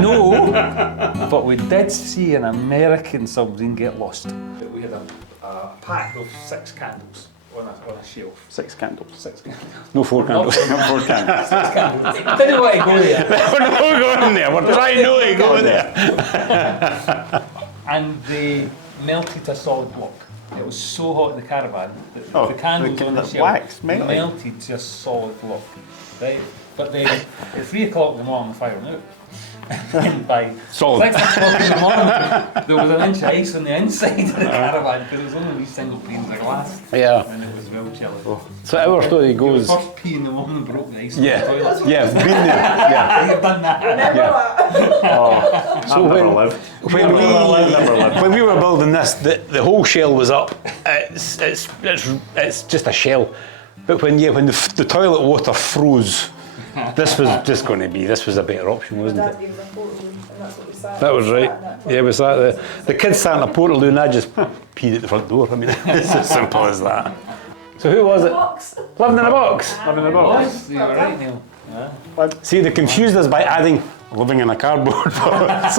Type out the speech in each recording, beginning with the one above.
No, but we did see an American submarine get lost. We had a pack of 6 candles on a shelf. 6 candles. 6 candles. No 4 candles. No 4 candles. 6 candles. Didn't want to go there. We're not going there. We're trying not to go there. And they melted a solid block. It was so hot in the caravan that the candles on the shelf wax, melted to a solid block. Right? But then at 3 o'clock in the morning, the fire went out. And by Solid. 6 o'clock in the morning, there was an inch of ice on the inside of the caravan because it was only these single panes of glass. Yeah. And it was well chilly. So our story goes. The first pee in the morning broke the ice Yeah. on the toilet. Yeah, I've been there. Yeah. You've done that. So when we were building this, the whole shell was up. It's just a shell. But when the toilet water froze, this was just going to be. This was a better option, wasn't it? That was right. Yeah, we sat there. The kids sat in a portaloo and I just peed at the front door. I mean, it's as simple as that. So who was it? Living in a box. Living in a box. You were right, Neil. Yeah. See, they confused us by adding living in a cardboard box.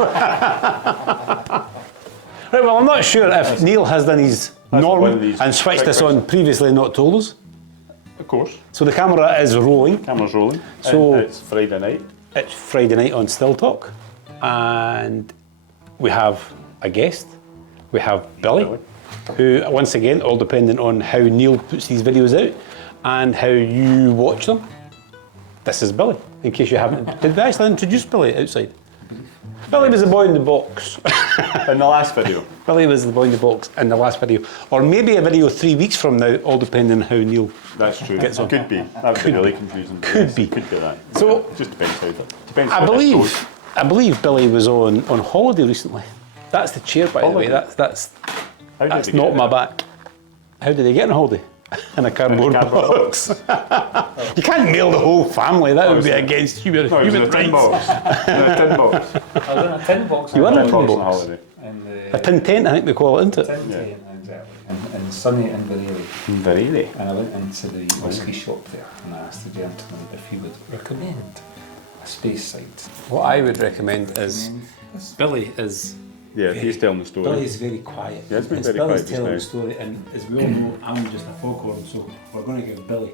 Right, well, I'm not sure if Neil has done his norm and switched this on previously and not told us. Of course. So the camera is rolling. Camera's rolling. So it's Friday night. It's Friday night on Still Talk. And we have a guest. We have Billy, who, once again, all dependent on how Neil puts these videos out and how you watch them. This is Billy, in case you haven't. Did we actually introduce Billy outside? Billy was the boy in the box. In the last video. Billy was the boy in the box in the last video. Or maybe a video 3 weeks from now, all depending on how Neil That's true. gets on. Could be. That would be really confusing. Could be. Could be that. So, It just depends how that. Depends I how this believe, goes. I believe Billy was on holiday recently. That's the chair, by the way. That's How did that's they get not my there? back. How did they get on holiday? In a cardboard box. You can't mail the whole family. That would be against human No, it was in a tin rights. box. In a tin box. I was in a tin box. You were in a Tin tin box on box. holiday. A tin tent, I think they call it, isn't it? Tin tent, exactly. And sunny Inverary. Very. And I went into the whisky shop there and I asked the gentleman if he would recommend a space site. What I would recommend is Billy is. Yeah, he's telling the story. Billy's very quiet. Yeah, it's been very Billy's quiet just telling now. the story, and as we all know, I'm just a foghorn, so we're going to give Billy.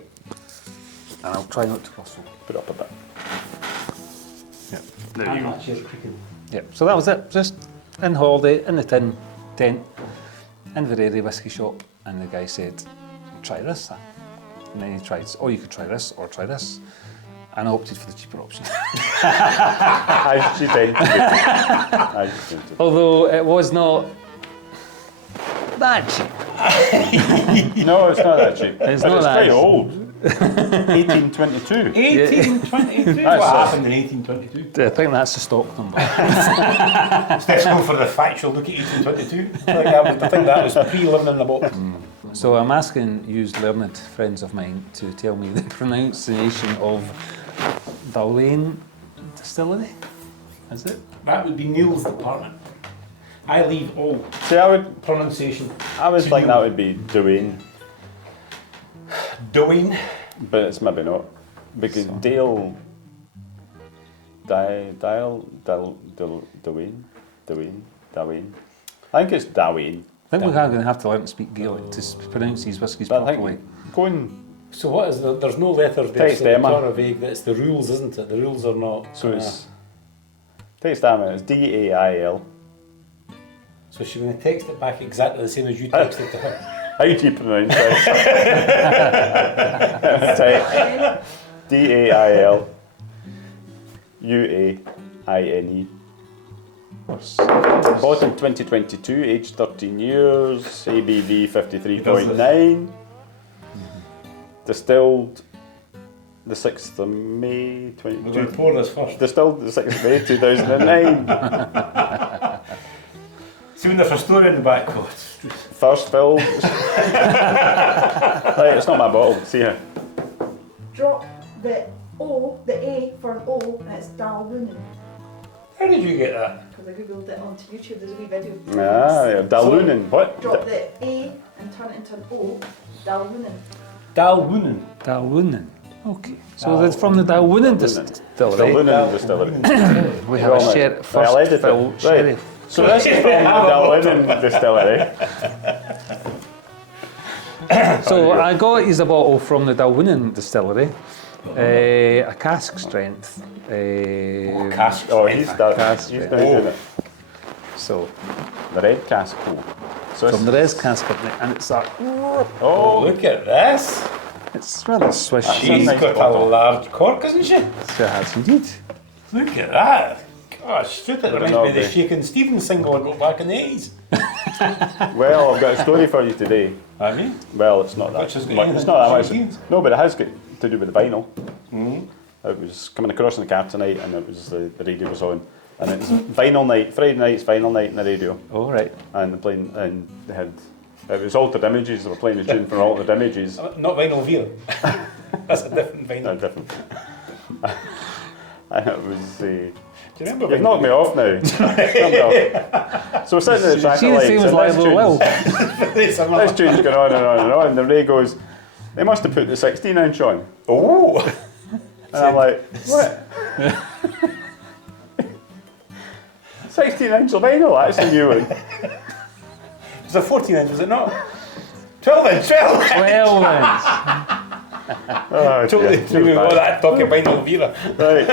And I'll try not to rustle. Put it up a bit. Yeah, there you And go. that chair's creaking. Yep, so that was it. Just in holiday, in the tin tent, Inverary whisky shop, and the guy said, try this. And then he tried, oh, you could try this or try this. And I opted for the cheaper option. I should tend to. Although it was not that cheap. No, it's not that cheap. It's But not it's that very cheap. old. 1822. 1822? That's What it. happened in 1822? I think that's the stock number. Let's go for the factual look at 1822. I think that was pre-living in the box. So I'm asking you learned friends of mine to tell me the pronunciation of Dailuaine distillery. Is it? That would be Neil's department. I leave all See, pronunciation. I was thinking that would be Dailuaine, Dailuaine. but it's maybe not. Because Dailuaine. I think it's Dailuaine. I think we're going to have to learn to speak Gaelic to pronounce these whiskies But I properly. think going, So what is there's no letters there, Text so it's Emma. kind of vague. That's the rules, isn't it? The rules are not. so it's, text that man, it's Dail. So she's going to text it back exactly the same as you texted to her. How do you pronounce this? Type Dail Uaine. Bought in 2022, aged 13 years, ABV 53.9. Distilled the 6th of May We're going to 22. pour this first. Distilled the 6th of May 2009. See when there's a story in the back. Oh, First filled. Right, it's not my bottle. See here. Drop the O, the A for an O, and it's Dailuaine. how did you get that? Because I googled it onto YouTube, there's a wee video. Ah, yeah. Dailuaine. What? Drop the A and turn it into an O, Dailuaine. Dailuaine. Dailuaine. Okay. So from the Dailuaine distillery, Dailuaine Distillery. we have a I'll edit it. fill sherry. So this is from the Dailuaine Distillery. So I got his a bottle from the Dailuaine distillery, a cask strength. Cask. Oh, he's doing it. So The Red Cask Co. So from the Red Cask Co, and it's a, Oh, look at this. it's rather swishy. She's nice got bottle. a large cork, isn't she? So it has indeed. Look at that. Gosh, it reminds not me of the be. Shakin' Stevens single I got back in the 80s. Well, I've got a story for you today. Have you? Well, it's not that Which has got much. anything It's not that to much. do with No, but it has got to do with the vinyl. It was coming across in the car tonight, and it was the radio was on, and it's vinyl night. Friday night's vinyl night in the radio, All right. and they had it was altered images. They were playing the tune for altered images. Not vinyl Vera. That's a different vinyl. No, different. And it was. Do you remember You've vinyl knocked me Vera? off now. So we're sitting in the track See of the lights, same as and Live Will. this tune's going on and on and on, and the Ray goes, they must have put the 16-inch on. Oh! And I'm like, what? 16-inch of vinyl, that's a new one. It's a 14 inch, was it not? 12 inch, 12 inch! 12 inch. Oh, Totally dear, threw me too with bad. that talking vinyl Vera. Right.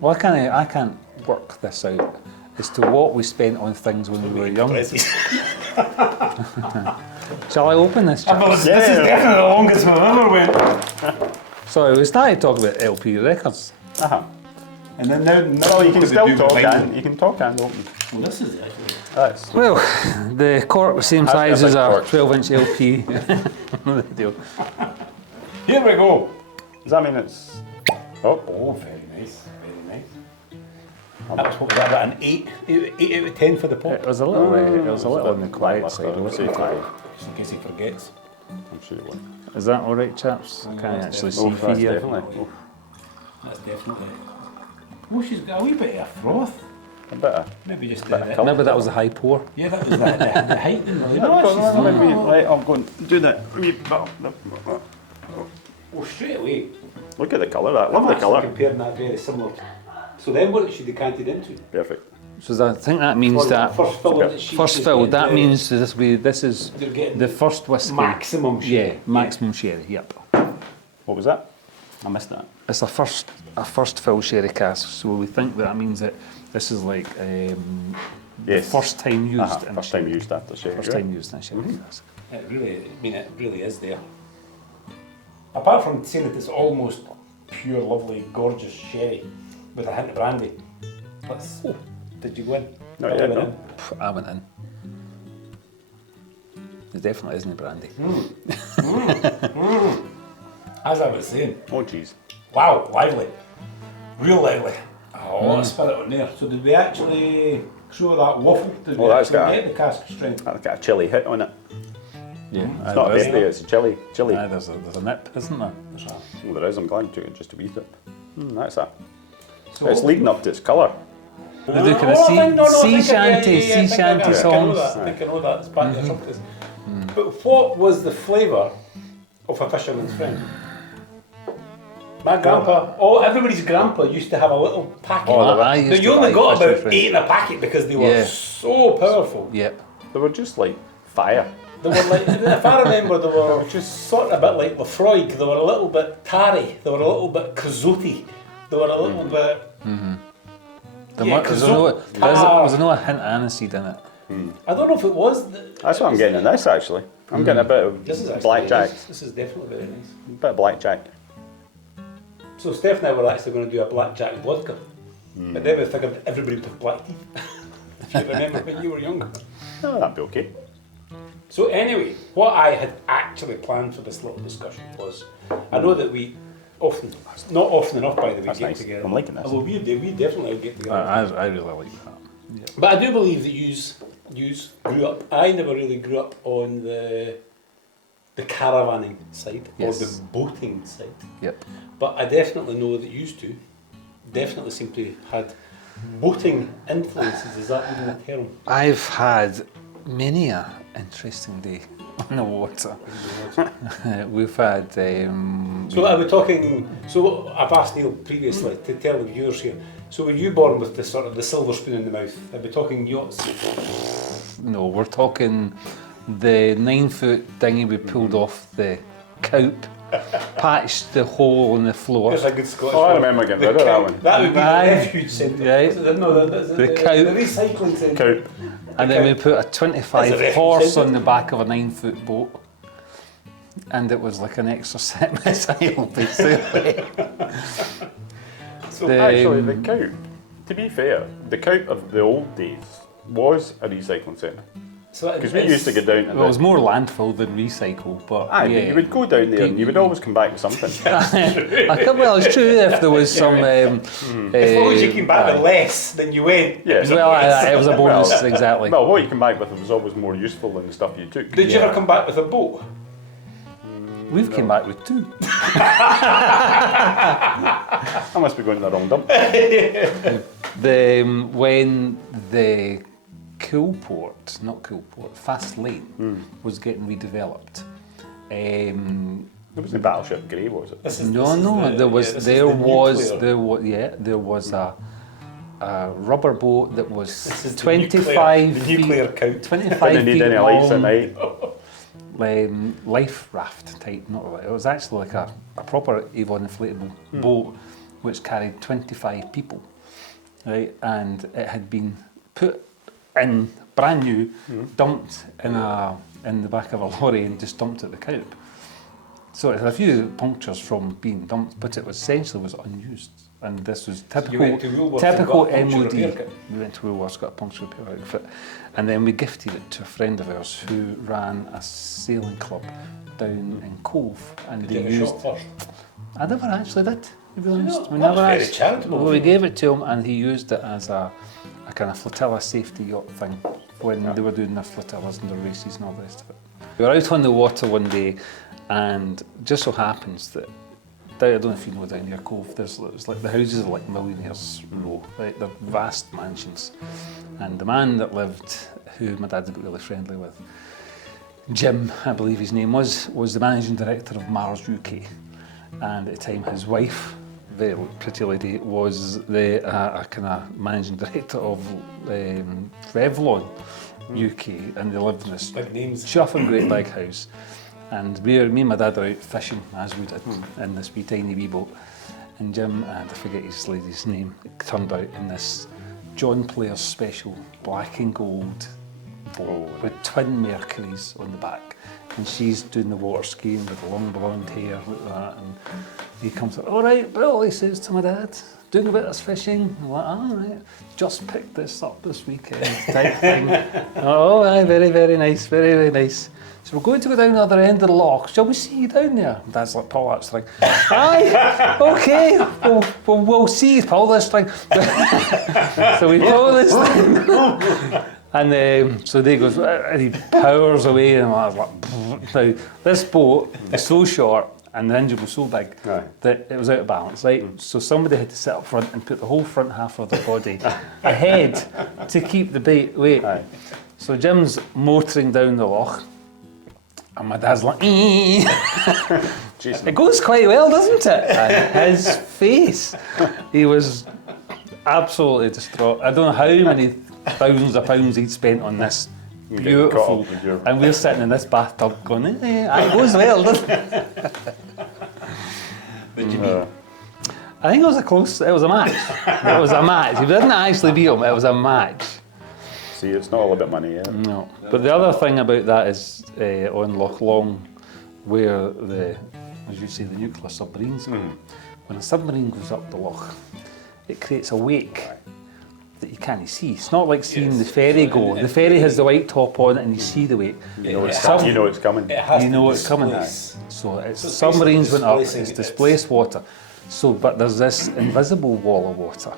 Well, I can't work this out as to what we spent on things when we were young. Shall I open this? Jack? This is definitely the longest we've ever went. So we started talking about LP records. Uh-huh. And then now Well, you can what still do we do talk with vinyl? and you can talk and open. Well, this is actually. That's Well, the cork was same That's size a as big a cork. 12-inch LP. No deal. Here we go. does that mean it's Oh, very nice, very nice. That was what was that, about an 8 out of 10 for the pop? It was a little, on the quiet side. We'll say 5. Just in case he forgets. I'm sure it will. Is that all right, chaps? I can't actually see Oh, for that's you. definitely. Oh, That's definitely. Oh, she's got a wee bit of a froth. a bit of. Maybe just Bit of colour. Maybe that was a high pour. Yeah, that was the height. Right, I'll go and do that. Oh, straight away. Look at the colour of that. Love the Actually colour. comparing that very similar. So then what she decanted into? Perfect. So I think that means that First fill that she first should fill. get That the- means this is You're getting the first whiskey. maximum Yeah, sherry. maximum sherry. Yep. What was that? I missed that. It's a first fill sherry cask. So we think that means that this is like the Yes. first time used. in a First time sherry. used after sherry. First time used in a sherry cask. It really is there. Apart from saying that it's almost pure, lovely, gorgeous sherry with a hint of brandy. Did you go in? Not Really yet, went no. in? I went in. There definitely isn't brandy. As I was saying, Oh, jeez. wow, lively. Real lively. A lot of spirit on there. So did we actually show that waffle? Did we Oh, that's actually got a- get the cask strength? That's got a chilli hit on it. Yeah, It's not a birthday, it's a chili. There's a nip, isn't there? Oh, there is. I'm glad you took it just a wee bit. That's that. So It's leading up to its colour. They're doing kind of sea shanty songs. I think I know that. It's back to something. But what was the flavour of a fisherman's friend? My grandpa, everybody's grandpa used to have a little packet. I used Now, to you only like got Fisherman's about Friend. 8 in a packet because they were Yeah. so powerful. Yep. They were just like fire. They were like, if I remember, they were just sort of a bit like Lefroy. They were a little bit tarry. They were a little bit Cazotti. They were a little bit. There's no hint of aniseed in it. I don't know if it was. That's what I'm getting in this actually. I'm getting a bit of This is actually blackjack. This is definitely very nice. A bit of blackjack. So Steph and I were actually going to do a blackjack vodka. But then we figured everybody would have black teeth. If you remember when you were younger. Oh, that'd be okay. So anyway, what I had actually planned for this little discussion was, I know that we often, not often enough by the way, That's get nice. together. I'm liking this. Although we definitely get together. I really like that. But I do believe that yous grew up. I never really grew up on the caravanning side Yes. or the boating side. Yep. But I definitely know that yous two definitely seem to had boating influences. Is that even a term? I've had many a interesting day on the water. We've had. So are we talking? So I've asked Neil previously to tell the viewers here. So were you born with the sort of the silver spoon in the mouth? Are we talking yachts? No, we're talking the 9-foot dinghy we pulled off the coop, patched the hole in the floor. There's a good Scottish Oh, I word. remember getting rid of that one. That would be the Aye. refuge centre. Right. No, the The cow. The recycling centre. Coop. And then we put a That's a 25 refuge, horse isn't on the back of a 9-foot boat. And it was like an exocet missile, basically. So The, actually, the coop, to be fair, the coop of the old days was a recycling centre. So Because we used to get down to Well, it was more landfill than recycle, but Aye, yeah. but you would go down there and you would always come back with something. Well, it's true if there was some. As long as you came back with less than you went. Yes. Well, it was a bonus, Well, exactly. Well, what you come back with was always more useful than the stuff you took. Did you ever come back with a boat? We've came back with 2. I must be going to the wrong dump. When the Fast Lane was getting redeveloped. It was the Battleship Grey, was it? There was a rubber boat that was This is the 25 the feet, nuclear count. 25 Didn't need feet any lights at long, night. life raft type. It was actually like a proper Avon inflatable boat which carried 25 people, right? And it had been put in brand new, dumped in the back of a lorry and just dumped at the coop. So it had a few punctures from being dumped, but it was essentially unused. And this was typical, went to Woolworths and got a puncture MOD. repair kit? We went to Woolworths, got a puncture repair outfit, and then we gifted it to a friend of ours who ran a sailing club down in Cove, and Did they you have a used. shot first? I never actually did, to be honest. No, We that's never very actually. charitable. Well, we gave it to him, and he used it as a kind of flotilla safety yacht thing when they were doing their flotillas and their races and all the rest of it. We were out on the water one day, and just so happens that I don't know if you know down near Cove, it's like the houses are like millionaires row, right? They're vast mansions. And the man that lived, who my dad got really friendly with, Jim, I believe his name was the managing director of Mars UK. And at the time his wife, very pretty lady, was the kind of managing director of Revlon UK, and they lived in this Big names. chuffing great big house. And me and my dad are out fishing, as we did, in this wee tiny wee boat. And Jim, and I forget his lady's name, it turned out in this John Player's special black and gold boat with twin Mercuries on the back. And she's doing the water skiing with long blonde hair like that. And he comes up, all right, Bill, he says to my dad, doing a bit of fishing. I'm like, all right, just picked this up this weekend type thing. Oh, aye, very, very nice, very, very nice. So we're going to go down the other end of the loch. Shall we see you down there? Dad's like, pull that string. Aye, okay, we'll see you pull this string. So we pull this thing. And so they goes, and he powers away, and I was like, now this boat is so short and the engine was so big that it was out of balance, right? So somebody had to sit up front and put the whole front half of their body ahead to keep the weight. So Jim's motoring down the loch, and my dad's like, it goes quite well, doesn't it? And his face, he was absolutely distraught. I don't know how many thousands of pounds he'd spent on this beautiful, and we're sitting in this bathtub going, it goes well, doesn't it? Did you beat? I think it was a match. It was a match. He didn't actually beat him, it was a match. See, it's not all about money, yeah. No. But the other thing about that is on Loch Long, where as you say, the nuclear submarines go. When a submarine goes up the loch, it creates a wake that you can't see. It's not like seeing the ferry go. The ferry has the white top on it and you see the wake. You know it's coming. It has You know to it's coming. displace. So it's So it's submarines went up, basically it's displacing displaced water. So, but there's this invisible wall of water.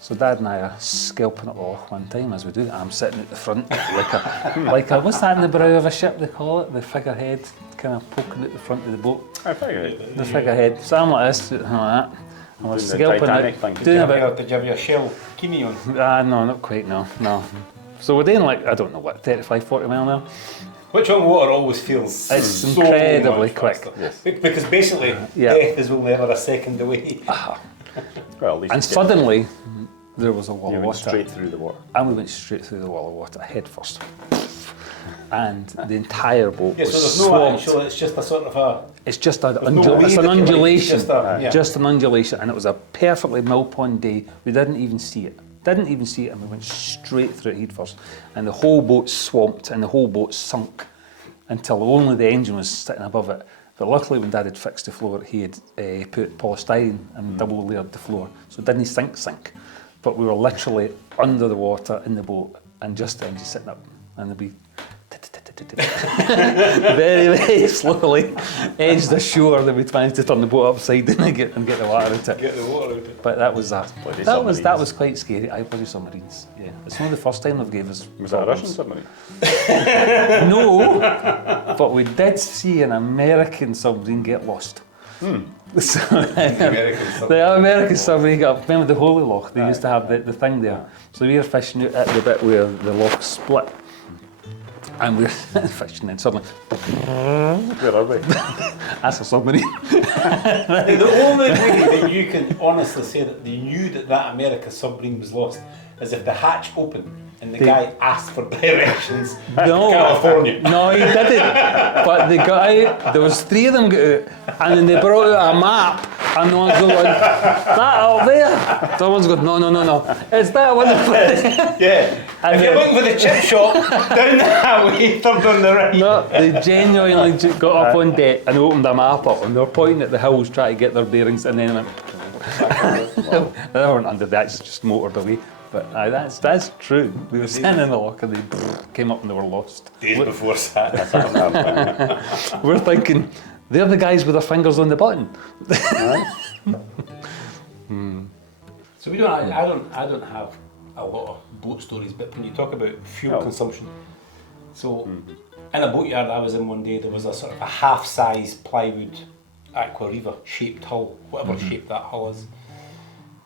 So Dad and I are scalping up the loch one time, as we do. I'm sitting at the front like a what's that in the bow of a ship they call it? The figurehead, kind of poking at the front of the boat. I figured. The figurehead. So I'm like this, like that. And we're Doing the scalping Titanic it. thing. Doing a bit. Did you have your shell kini on? No, not quite. No. So we're doing like, I don't know what, 35, 40 mile an hour. Which on water always feels It's so incredibly much quick. faster. Yes. Because basically, Yeah. death is only ever a second away. Well, at least And you suddenly, there was a wall you of went water. straight through the water. And we went straight through the wall of water, head first. And the entire boat Yeah, so was there's no swamped. actual, it's just a sort of a... It's just no it's way an that you like- undulation. yeah. Just an undulation. And it was a perfectly mill pond day. We didn't even see it. Didn't even see it, and we went straight through it head first. And the whole boat swamped and the whole boat sunk until only the engine was sitting above it. But luckily, when Dad had fixed the floor, he had put polystyrene and double layered the floor, so it didn't sink. But we were literally under the water in the boat, and just the engine sitting up, and there'd be very, very slowly edged ashore. That we managed to turn the boat upside down and get the water out of it. Get the water out of it. But that was that. Bloody That submarines. was quite scary. I bloody submarines. Yeah, it's not the first time they've gave us. Was that a Russian problems. submarine? No, but we did see an American submarine get lost. So, the American submarine got, remember the Holy Loch? They used to have the thing there. So we were fishing out at the bit where the loch split. And we were fishing, and suddenly, Where are we? that's a submarine. The only way that you can honestly say that they knew that American submarine was lost is if the hatch opened and the guy asked for directions to No. California. No, he didn't. But the guy, there was 3 of them got out, and then they brought out a map, and the one's going, that up there. The one's going, no, it's that one. Yeah. And if you're then- looking for the chip shop, down that way, third on the right. No, they genuinely got up on deck and opened a map up, and they were pointing at the hills trying to get their bearings, and then went. They weren't under that, it's just motored away. But that's true. We were standing in the lock and they came up and they were lost. Days before Saturday. We're thinking, they're the guys with their fingers on the button. So we don't. I don't have a lot of boat stories, but when you talk about fuel consumption, so in a boatyard I was in one day, there was a sort of a half-size plywood Aqua Riva shaped hull, whatever shape that hull is,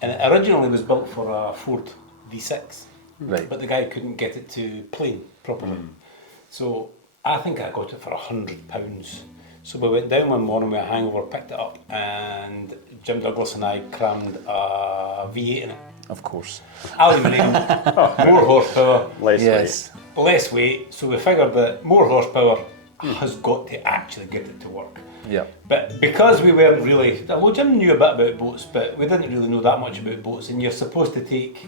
and it originally was built for a Ford V6, Right. but the guy couldn't get it to plane properly, so I think I got it for £100. So we went down one morning with a hangover, picked it up, and Jim Douglas and I crammed a V8 in it. Of course. Aluminium, more horsepower, Less Yes. less weight, so we figured that more horsepower has got to actually get it to work. Yeah. But because we weren't really, well, Jim knew a bit about boats, but we didn't really know that much about boats, and you're supposed to take,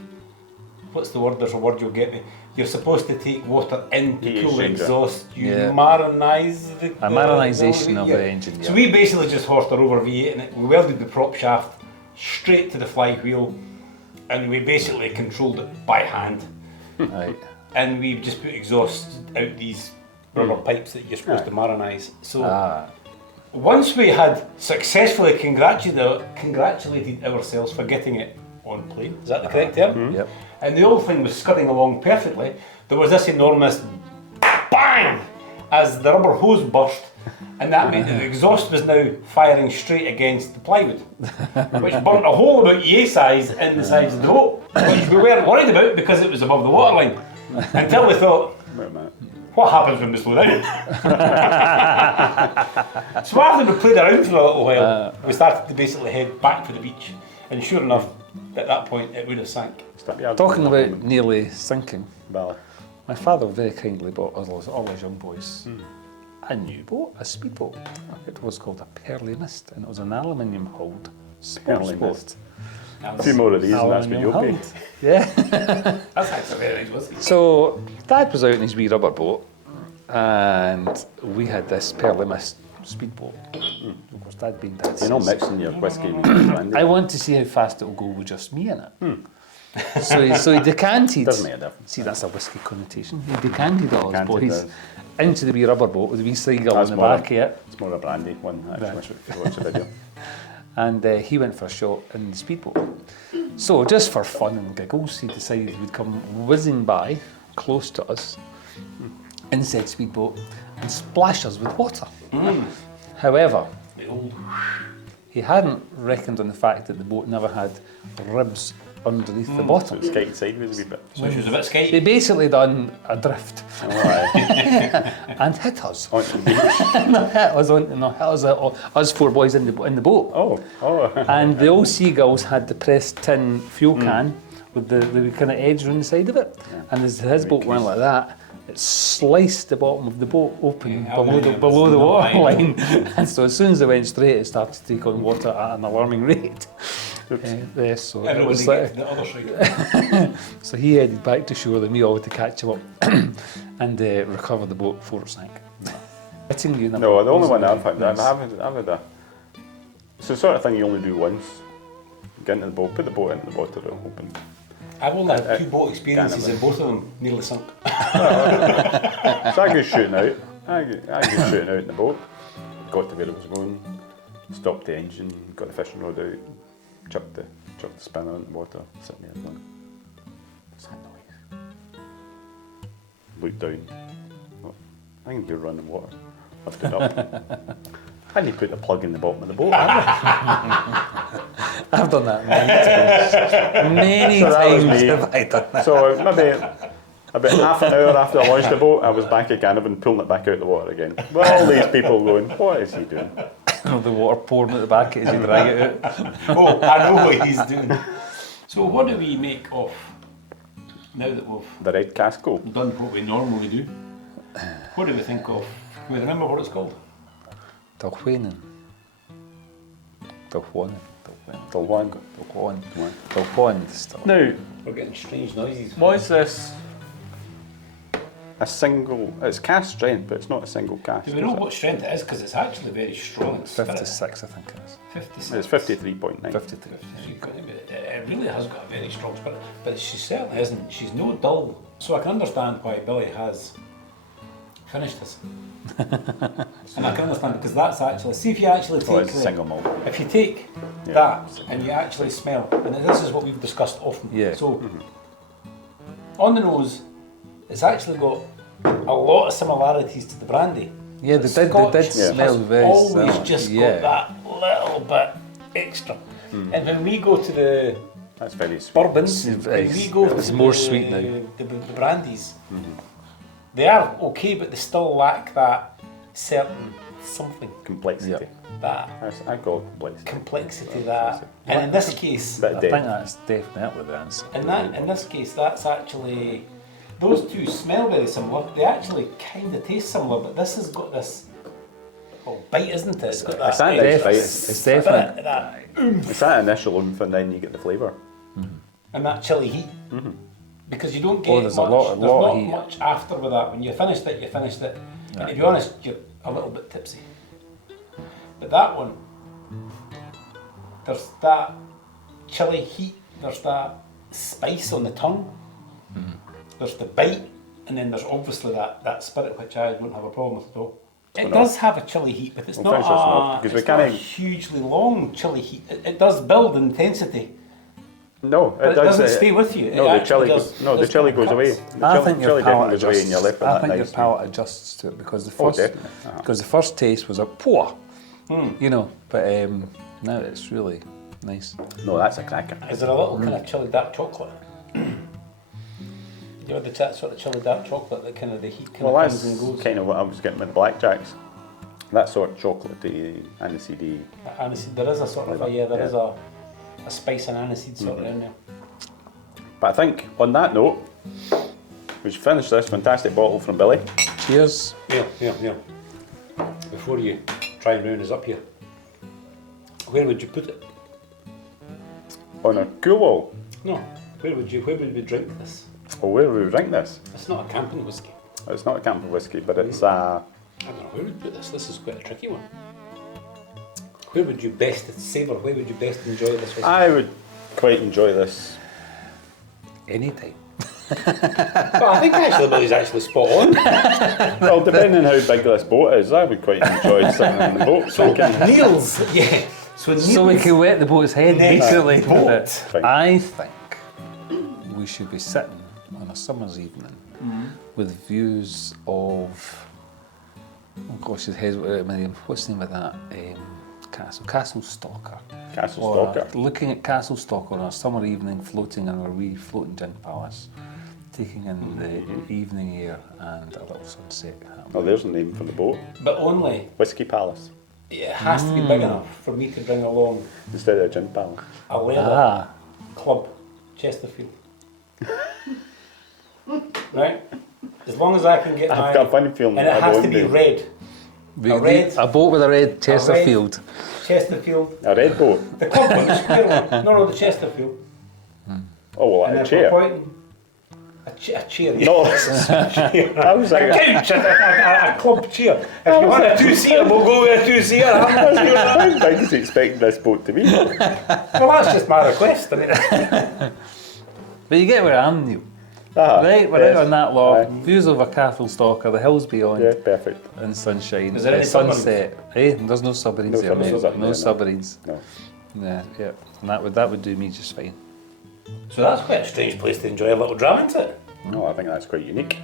what's the word, there's a word you'll get me, you're supposed to take water in to Heat cool the exchanger. exhaust, you Yeah. marinise the... A marinisation of the engine, So yeah. we basically just horsed our over V8 in it, we welded the prop shaft straight to the flywheel, and we basically controlled it by hand. Right. And we just put exhaust out these rubber pipes that you're supposed to marinise. So once we had successfully congratulated ourselves for getting it on plane, is that the correct term? Yep. And the whole thing was scudding along perfectly, there was this enormous bang as the rubber hose burst, and that meant that the exhaust was now firing straight against the plywood, which burnt a hole about yay size in the sides of the boat, which we weren't worried about because it was above the waterline, until we thought, Wait a minute. what happens when we slow down? So after we played around for a little while, we started to basically head back to the beach, and sure enough, at that point it would have sank. Stop your Talking about nearly sinking, Valley. my father very kindly bought us, all his young boys, a new boat, a speedboat. It was called a Pearly Mist, and it was an aluminium hulled sports Pearly boat. Mist. A few more of these and that's what you'll pay. hulled. Yeah. That's actually very nice, wasn't it? So Dad was out in his wee rubber boat, and we had this Pearly Mist speedboat. Of course, Dad being Dad. You're not says, mixing your whiskey with your brandy. I want to see how fast it'll go with just me in it. So he decanted. Doesn't make a difference. See, that's a whiskey connotation. He decanted all his Decanted boys does. into the wee rubber boat with the wee seagull That's in the more back of it. It's more a brandy one, actually, Right. if you watch the video. And he went for a shot in the speedboat. So just for fun and giggles, he decided he would come whizzing by, close to us, in said speedboat, and splash us with water. However, The old he hadn't reckoned on the fact that the boat never had ribs underneath the So bottom. it's skating sideways a wee bit. So she was a bit They skatey. basically done a drift Oh, aye. and hit us. Onto the beach. No, hit us on, no, hit us four boys in the boat. Oh. And the old seagulls had the pressed tin fuel can with the kind of edge on the side of it. And as his boat went like that, it sliced the bottom of the boat open Yeah, below the not water line. line. And so as soon as they went straight, it started to take on water at an alarming rate. Yes, so it Everyone was to get like, to the other side. so he headed back to shore, and we all had to catch him up and recover the boat before it sank. Hitting you No, the only one I've had, nice. I've had a... It's the sort of thing you only do once. Get into the boat, put the boat into the water, open. I've only had 2 boat experiences and both of them nearly sunk. So I go shooting out. I go shooting out in the boat. Got to where it was going. Stopped the engine. Got the fishing rod out. Chucked the spinner in the water. Sitting there going, what's that noise? Looked down. Thought, I think you're running water. Lifted up. And you put the plug in the bottom of the boat. I've done that many times. Many So that was times me. have I done that. So maybe about half an hour after I launched the boat, I was back again. I've been pulling it back out the water again. Well, all these people going, what is he doing? The water pouring at the back as you drag it out. Oh, I know what he's doing. So what do we make of, now that we've The Red Cask Co. done what we normally do, what do we think of, can we remember what it's called? Dailuaine. Dailuaine. Dailuaine. Dailuaine. Now, We're getting strange noises. was this a single, it's cast strength, but it's not a single cast. Do we know what strength it is? Because it's actually very strong. It's 56, I think it is. 56. It's 53.9. 53. It really has got a very strong spirit, but she certainly isn't. She's no dull. So I can understand why Billy has finished this. And I can understand because that's actually, see if you actually take Oh, it's a single malt. if you take Yeah. that and you actually smell, and this is what we've discussed often. Yeah. So on the nose, it's actually got a lot of similarities to the brandy. Yeah, The they did Scotch smell has very always similar. just Yeah. got that little bit extra. And when we go to the That's very sweet. bourbons, It's- when we go it's to more the, sweet now. The brandies, they are okay, but they still lack that certain something, Complexity. that I call it complexity. complexity, that. And in this case, Bit I of think depth. that's definitely the answer. in this case, that's actually, those two smell very similar. They actually kind of taste similar, but this has got this bite, isn't it? It's got that. It's that nice bite. It's definitely. that It's that initial oomph and then you get the flavour. and that chili heat. Because you don't get Oh, there's a much, lot of there's not heat. much after with that. When you finished it, you finished it. And to be honest, you're a little bit tipsy. But that one, there's that chili heat, there's that spice on the tongue, there's the bite, and then there's obviously that spirit, which I don't have a problem with at all. It does have a chili heat, but it's We'll not finish this one off, because we it's not a can't- hugely long chili heat. It does build intensity, No, but it does. doesn't stay with you. It No, the actually chili does- goes. No, the does chili kind of goes away. cuts. The I chili, think your chili definitely palate goes away, and you're left with I that think your nice. palate adjusts to it because the Oh, first, definitely. Uh-huh. because the first taste was a poor, you know, but now it's really nice. No, that's a cracker. Is there a little kind of chili dark chocolate? You know, that sort of chili dark chocolate that kind of the heat kind Well, of that's comes and goes. kind of what I was getting with the blackjacks. That sort of chocolatey, aniseedy. Aniseed, there is a sort of there is a spice and aniseed sort of in there. But I think on that note, we should finish this fantastic bottle from Billy. Cheers. Yeah. Before you try and round us up here, where would you put it? On a cool wall. No, where would we drink this? Well, where would we drink this? It's not a camping whiskey. It's not a camper whiskey, but it's I don't know, where would you put this? This is quite a tricky one. Where would you best savour, where would you best enjoy this whiskey? I would quite enjoy this. Anytime. Well, I think actually Billy's actually spot on. Well, depending on how big this boat is, I would quite enjoy sitting in the boat. So drinking. Neil's, yeah. So Neil's, So we can wet the boat's head, Next basically. boat. I think we should be sitting on a summer's evening with views of, oh gosh, his head's Miriam. What's the name of that? Castle Stalker. Castle Or Stalker. looking at Castle Stalker on a summer evening, floating in a wee floating gin palace, taking in the evening air and a little sunset. Oh, there's a name for the boat. But only, Whiskey Palace. it has to be big enough for me to bring along Instead of a gin palace. a leather Ah, club, Chesterfield. Right? As long as I can get I've got a funny feeling and it that I has to won't be do. red. a boat with a red Chesterfield. Chesterfield. A red boat. The club one, the square one. No, the Chesterfield. Oh, well, And a if chair. we're pointing, a chair. No, I was A like, couch, a club chair. If you want a two-seater, we'll go with a two-seater. how big is he expecting this boat to be? Well, that's just my request. I mean, But you get where I am, Neil. Ah, Right, we're yes. out on that log. Aye. Views over Castle Stalker, the hills beyond, Yeah, perfect. and sunshine. Is there any sunset? There's no submarines No there, submarines mate. up there, No no. submarines. No. Yeah. And that would do me just fine. so that's quite a strange place to enjoy a little dram, isn't it? No, I think that's quite unique.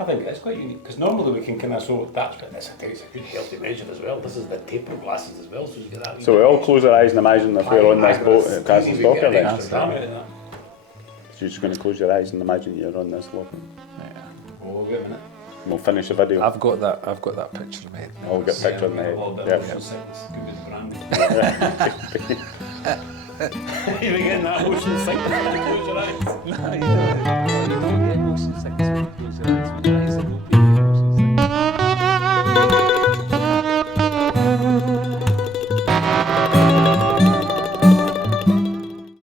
I think it's quite unique because normally we can kind of that's a good healthy measure as well. This is the taper glasses as well, so you get that. So we all close our eyes and imagine if we're on this boat at Castle Stalker then. Extra dram out of that. So you're just going to close your eyes and imagine you're on this log. Oh, wait a minute. We'll finish the video. I've got that picture in my head. I'll get a picture in the A little bit head. of Yep. motion sickness. Good with the brandy. You're getting that motion sickness when you close your eyes. You don't get motion sickness when you close your eyes. Your eyes are open.